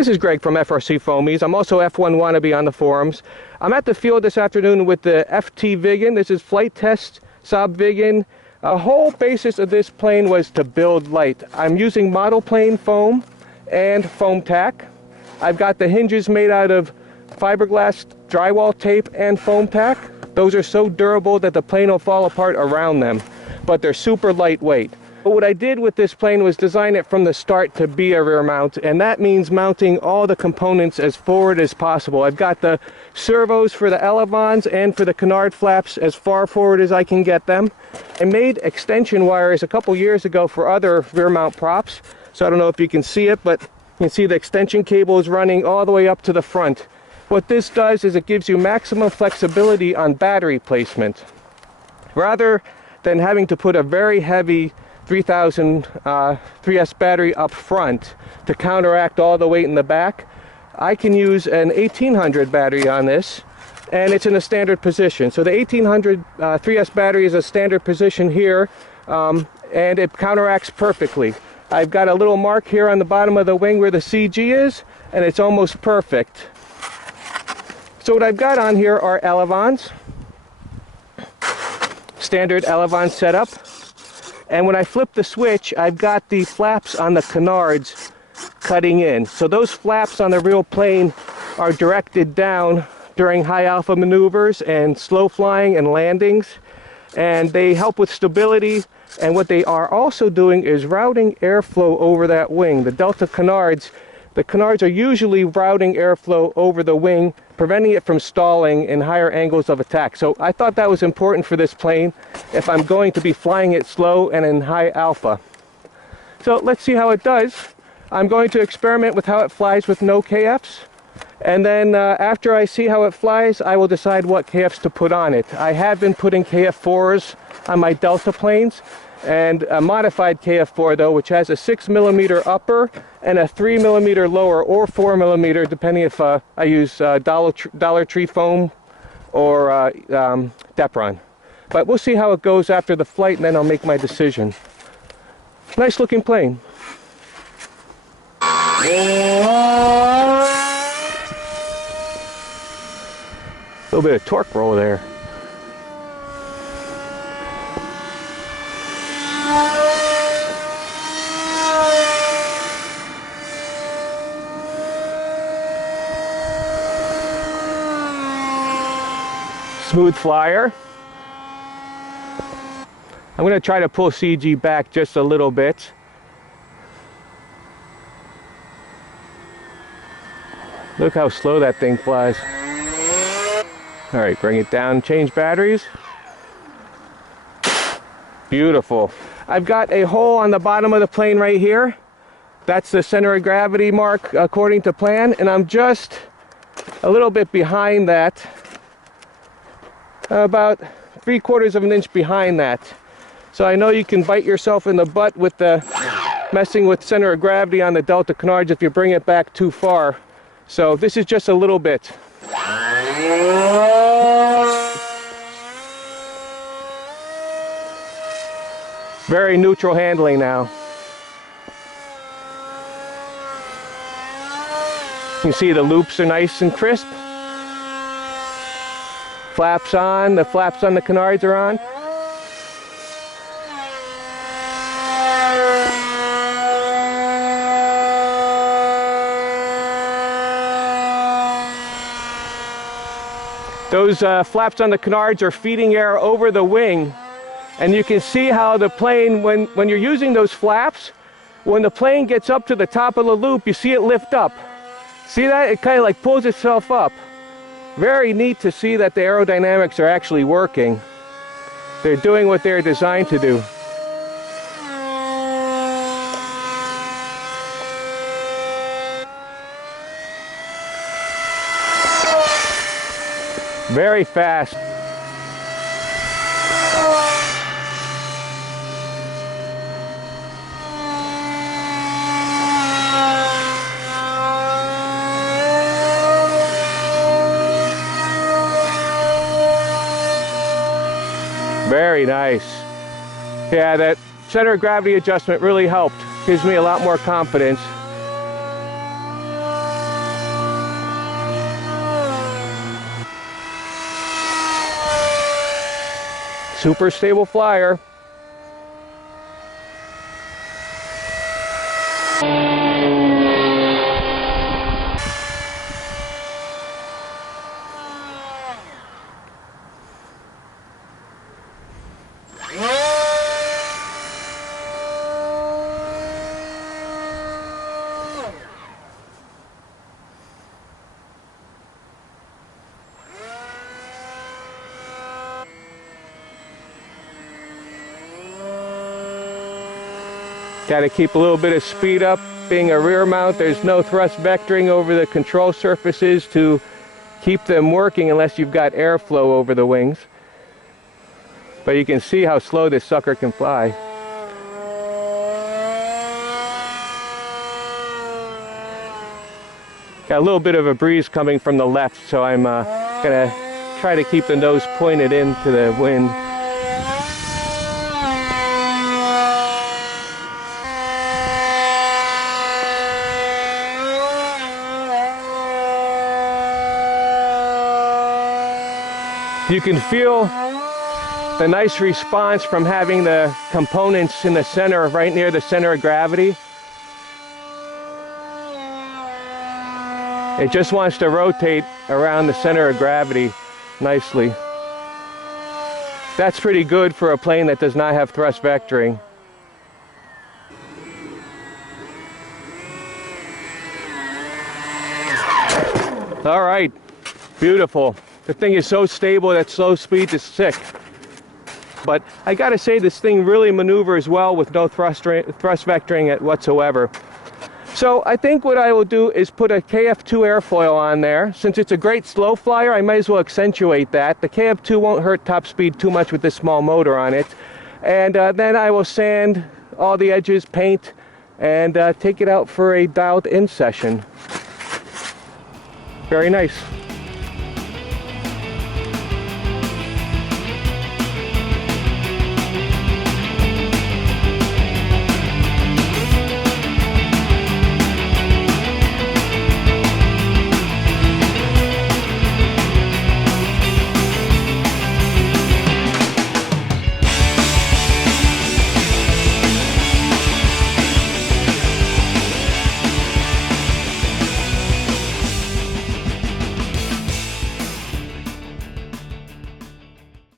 This is Greg from FRC Foamies. I'm also F1 Wannabe on the forums. I'm at the field this afternoon with the FT Viggen. This is flight test Saab Viggen. The whole basis of this plane was to build light. I'm using model plane foam and foam tack. I've got the hinges made out of fiberglass drywall tape and foam tack. Those are so durable that the plane will fall apart around them, but they're super lightweight. But what I did with this plane was design it from the start to be a rear mount, and that means mounting all the components as forward as possible. I've got the servos for the elevons and for the canard flaps as far forward as I can get them. I made extension wires a couple years ago for other rear mount props, so I don't know if you can see it, but you can see the extension cable is running all the way up to the front. What this does is it gives you maximum flexibility on battery placement. Rather than having to put a very heavy 3000 3S battery up front to counteract all the weight in the back, I can use an 1800 battery on this, and it's in a standard position. So the 1800 3S battery is a standard position here, and it counteracts perfectly. I've got a little mark here on the bottom of the wing where the CG is, and it's almost perfect. So what I've got on here are elevons, standard elevon setup. And when I flip the switch, I've got the flaps on the canards cutting in. So those flaps on the real plane are directed down during high alpha maneuvers and slow flying and landings. And they help with stability. And what they are also doing is routing airflow over that wing. The Delta canards, the canards are usually routing airflow over the wing, preventing it from stalling in higher angles of attack. So I thought that was important for this plane if I'm going to be flying it slow and in high alpha. So let's see how it does. I'm going to experiment with how it flies with no KFs. And then after I see how it flies, I will decide what KFs to put on it. I have been putting KF4s on my Delta planes, and a modified KF4 though, which has a 6mm upper and a 3mm lower, or 4mm, depending if I use Dollar Tree foam or Depron. But we'll see how it goes after the flight, and then I'll make my decision. Nice looking plane. A little bit of torque roll there. Smooth flyer. I'm going to try to pull CG back just a little bit. Look how slow that thing flies. All right, bring it down, change batteries. Beautiful. I've got a hole on the bottom of the plane right here. That's the center of gravity mark according to plan, and I'm just a little bit behind that. About 3/4 of an inch behind that. So I know you can bite yourself in the butt with the messing with center of gravity on the Delta canards if you bring it back too far. So this is just a little bit. Very neutral handling now. You can see the loops are nice and crisp. Flaps on, the flaps on the canards are on. Those flaps on the canards are feeding air over the wing, and you can see how the plane, when you're using those flaps, when the plane gets up to the top of the loop, you see it lift up. See that? It kind of like pulls itself up. Very neat to see that the aerodynamics are actually working. They're doing what they're designed to do. Very fast. Very nice. Yeah, that center of gravity adjustment really helped. Gives me a lot more confidence. Super stable flyer. Got to keep a little bit of speed up. Being a rear mount, there's no thrust vectoring over the control surfaces to keep them working unless you've got airflow over the wings. But you can see how slow this sucker can fly. Got a little bit of a breeze coming from the left, so I'm gonna try to keep the nose pointed into the wind. You can feel the nice response from having the components in the center, right near the center of gravity. It just wants to rotate around the center of gravity nicely. That's pretty good for a plane that does not have thrust vectoring. All right, beautiful. The thing is so stable at slow speeds, it's sick. But I gotta say, this thing really maneuvers well with no thrust vectoring whatsoever. So I think what I will do is put a KF2 airfoil on there. Since it's a great slow flyer, I might as well accentuate that. The KF2 won't hurt top speed too much with this small motor on it. And then I will sand all the edges, paint, and take it out for a dialed in session. Very nice.